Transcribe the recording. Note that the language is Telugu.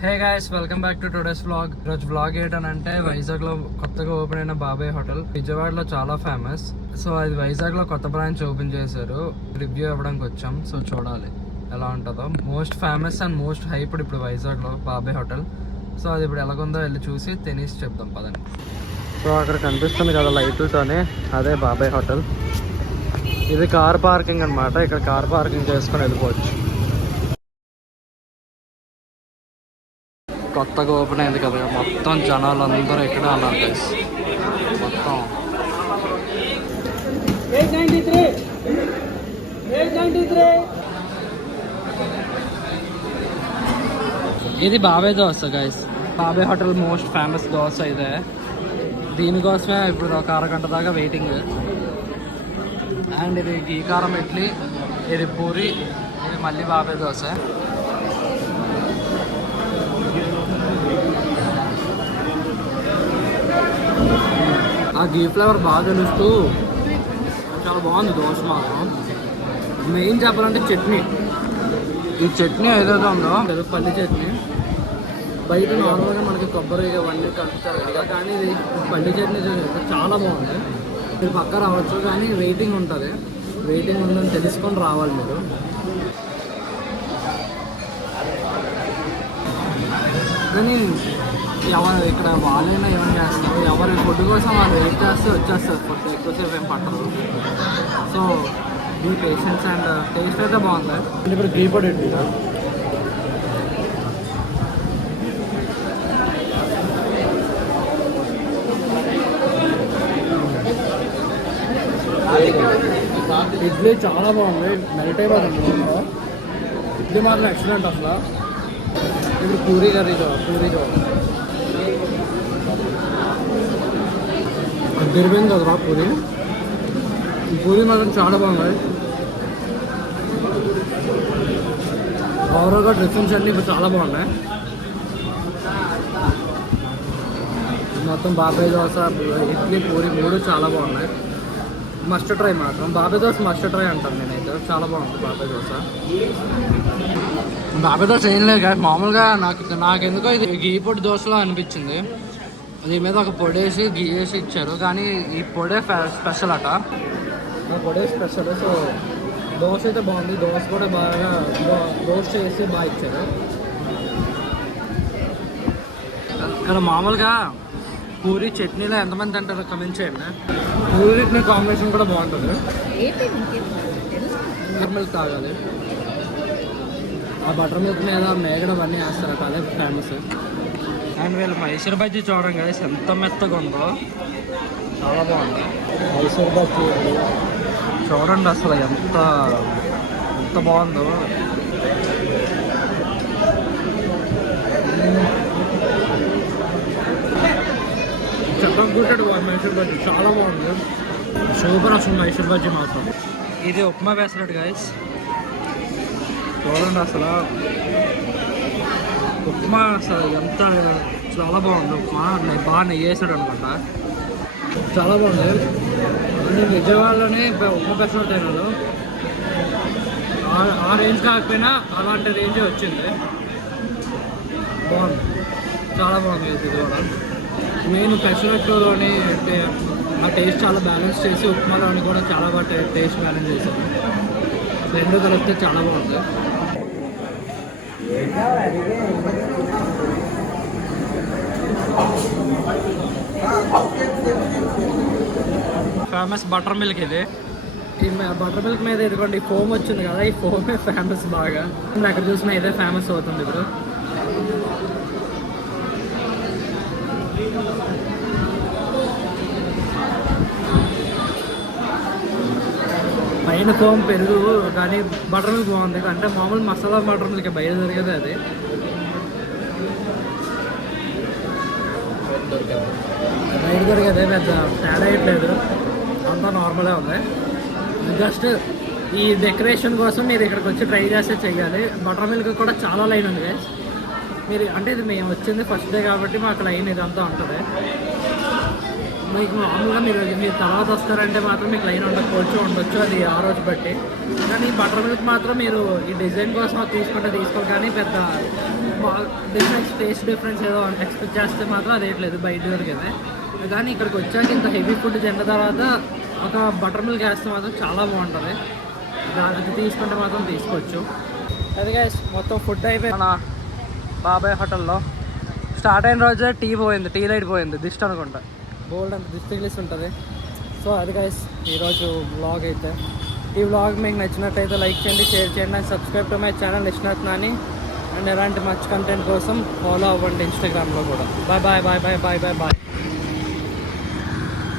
Hey guys, welcome back to today's vlog. ఈరోజు వ్లాగ్ ఏంటంటే వైజాగ్ లో కొత్తగా ఓపెన్ అయిన బాబాయ్ హోటల్ విజయవాడలో చాలా ఫేమస్. సో అది వైజాగ్ లో కొత్త బ్రాంచ్ ఓపెన్ చేశారు. రివ్యూ ఇవ్వడానికి వచ్చాం. సో చూడాలి ఎలా ఉంటుందో. Most famous and most hyped ఇప్పుడు వైజాగ్ లో బాబాయ్ హోటల్. సో అది ఇప్పుడు ఎలాగుందో వెళ్ళి చూసి తినేసి చెప్దాం పదండి. సో అక్కడ కనిపిస్తుంది కదా లైట్లతోనే, అదే బాబాయ్ హోటల్. ఇది కార్ పార్కింగ్ అనమాట. ఇక్కడ కార్ పార్కింగ్ చేసుకొని వెళ్ళిపోవచ్చు. కొత్తగా ఓపెన్ అయింది కదా, మొత్తం జనాలు అందరూ ఇక్కడ అన్నారు గైస్. మొత్తం ఇది బాబాయ్ దోశ గైస్. బాబాయ్ హోటల్ మోస్ట్ ఫేమస్ దోశ ఇదే. దీనికోసమే ఇప్పుడు ఒక అరగంట దాకా వెయిటింగ్. అండ్ ఇది గీ కారం ఇడ్లీ, ఇది పూరి, ఇది మళ్ళీ బాబాయ్ దోశ. ఆ గీ ఫ్లేవర్ బాగా తెలుస్తూ చాలా బాగుంది దోశ మాత్రం. మెయిన్ చెప్పాలంటే చట్నీ. ఈ చట్నీ ఏదైతే ఉందో పల్లి చట్నీ. బయట నార్మల్గా మనకి కొబ్బరి ఇవన్నీ కలుపుతారు కదా, కానీ ఇది పల్లి చట్నీ చాలా బాగుంది. మీరు పక్క రావచ్చు, కానీ వెయిటింగ్ ఉంటుంది. వెయిటింగ్ ఉందని తెలుసుకొని రావాలి మీరు. కానీ ఎవరు ఇక్కడ వాళ్ళైనా ఏమైనా చేస్తారు, ఎవరి ఫుడ్ కోసం వాళ్ళు వెయిట్ చేస్తే వచ్చేస్తారు. ఫుడ్ ఎక్కువసేపు ఏం పట్టరు. సో ఈ పేషెన్స్ అండ్ టేస్ట్ అయితే బాగుంది. ఇప్పుడు గీ పొడి ఇడ్లీ. ఇడ్లీ చాలా బాగుంది, మెల్ట్ అయిపోతుంది. ఇడ్లీ మాత్రం ఎక్సలెంట్ అసలు. ఇప్పుడు పూరీ కర్రీ తిరిపోయింది కదరా పూరీ మాత్రం చాలా బాగుంది. ఓవరాల్గా డ్రెస్సింగ్స్ అన్నీ ఇప్పుడు చాలా బాగున్నాయి. మొత్తం బాబాయ్ దోశ, ఇడ్లీ, పూరి మూడు చాలా బాగున్నాయి. మస్ట్ ట్రై మాత్రం. బాబాయ్ దోశ మస్ట్ ట్రై అంటాను నేనైతే. చాలా బాగుంది బాబాయ్ దోశ. బాబాయ్ దోశ ఏం లేదు కానీ మామూలుగా నాకెందుకో ఇది గీ పొడి దోశలో అనిపించింది. దీని మీద ఒక పొడి వేసి గీ వేసి ఇచ్చారు, కానీ ఈ పొడే స్పెషల్ అట. ఆ పొడే స్పెషల్. సో దోశ అయితే బాగుంది. దోశ కూడా బాగా రోస్ట్ చేసి బాగా ఇచ్చారు. ఇక్కడ మామూలుగా పూరి చట్నీలో ఎంతమంది తింటారో కమెంట్ చేయండి. పూరి చట్నీ కాంబినేషన్ కూడా బాగుంటుంది. బటర్ మిల్క్ తాగాలి. ఆ బటర్ మిల్క్ మీద మేగడ అవన్నీ వేస్తారట, అదే ఫేమస్. అండ్ వీళ్ళు మైసూర్ బజ్జీ చూడండి కదా, ఎంత మెత్తగా ఉందో, చాలా బాగుంది. మైసూర్ బజ్జీ చూడండి అసలు ఎంత బాగుందో. చెప్పకుంటాడు మైసూర్ బజ్జీ చాలా బాగుంది. సూపర్ అసలు మైసూర్ బజ్జీ మాత్రం. ఇది ఉప్మా వేసినట్టు గైస్. చూడండి అసలు ఉప్మా అసలు ఎంత చాలా బాగుంది. ఉప్మా బాగా నెయ్యి వేసాడు అనమాట. చాలా బాగుంది. నేను విజయవాడలోనే ఉప్మా పెసరట్టు అయినాను. ఆ రేంజ్ కాకపోయినా అలాంటి రేంజ్ వచ్చింది. బాగుంది, చాలా బాగుంది. ఇది కూడా నేను పెసరట్టులోని ఆ టేస్ట్ చాలా బ్యాలెన్స్ చేసి, ఉప్మాలోని కూడా చాలా బాగా టేస్ట్ బ్యాలెన్స్ చేశాను. రెండు కలిపితే చాలా బాగుంది. ఫేమస్ బటర్ మిల్క్ ఇది. ఈ బటర్ మిల్క్ మీద ఇదిగోండి ఫోమ్ వచ్చింది కదా, ఈ ఫోమే ఫేమస్ బాగా. ఎక్కడ చూసినా ఇదే ఫేమస్ అవుతుంది ఇప్పుడు. పైన ఫోమ్ పెరుగు, కానీ బటర్ మిల్క్ బాగుంది. అంటే మామూలు మసాలా బటర్ మిల్క్ బయట దొరికేది అది. బయట దొరికేదే పెద్ద తేడా వేయట్లేదు, అంతా నార్మల్గా ఉంది. జస్ట్ ఈ డెకరేషన్ కోసం మీరు ఇక్కడికి వచ్చి ట్రై చేస్తే చెయ్యాలి. బటర్ మిల్క్ కూడా చాలా లైన్ ఉంది గైస్. మీరు అంటే ఇది మేము వచ్చింది ఫస్ట్ డే కాబట్టి మాకు లైన్ ఇదంతా ఉంటుంది. మీకు మామూలుగా మీరు తర్వాత వస్తారంటే మాత్రం మీకు లైన్ ఉండొచ్చు, అది ఆ రోజు బట్టి. కానీ బటర్ మిల్క్ మాత్రం మీరు ఈ డిజైన్ కోసం తీసుకుంటే తీసుకోవాలి, కానీ పెద్ద డిఫరెన్స్ టేస్ట్ డిఫరెన్స్ ఏదో ఎక్స్పెక్ట్ చేస్తే మాత్రం అది లేదు, బయట దొరికేదే. కానీ ఇక్కడికి వచ్చాక ఇంత హెవీ ఫుడ్ తిన్న తర్వాత ఒక బటర్ మిల్క్ వేస్తే మాత్రం చాలా బాగుంటుంది. అది తీసుకుంటే మాత్రం తీసుకోవచ్చు. అది గైస్ మొత్తం ఫుడ్ అయిపోయి మన బాబాయ్ హోటల్లో స్టార్ట్ అయిన రోజే టీ పోయింది, టీ లైట్ పోయింది, దిష్టి అనుకుంటా, బోల్డ్ అంత దిష్టి తగిలిసి ఉంటుంది. సో అది గైస్ ఈరోజు వ్లాగ్ అయితే. ఈ వ్లాగ్ మీకు నచ్చినట్టయితే లైక్ చేయండి, షేర్ చేయండి and subscribe to my channel నిష్ణాత్నాని. అండ్ ఎలాంటి మంచి కంటెంట్ కోసం ఫాలో అవ్వండి ఇన్స్టాగ్రామ్లో కూడా. Bye bye bye bye bye bye bye.